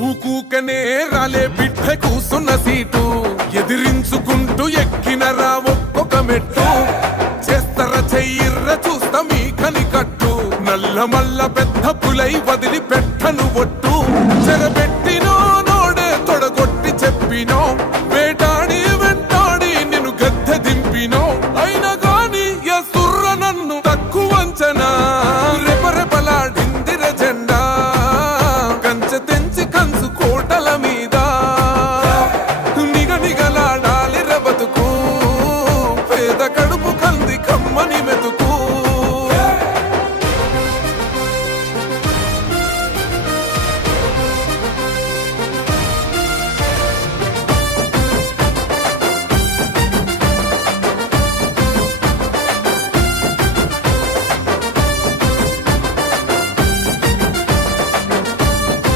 ఊకూకనే రాలే బిడ్డ కూసున్న సీటు ఎదిరించుకుంటూ ఎక్కినరా ఒక్కొక్క మెట్టు చేస్తర చెయ్యిర్ర చూస్తా మీ కని కట్టు నల్ల మల్ల పెద్ద పులై వదిలి పెట్టను ఒట్టు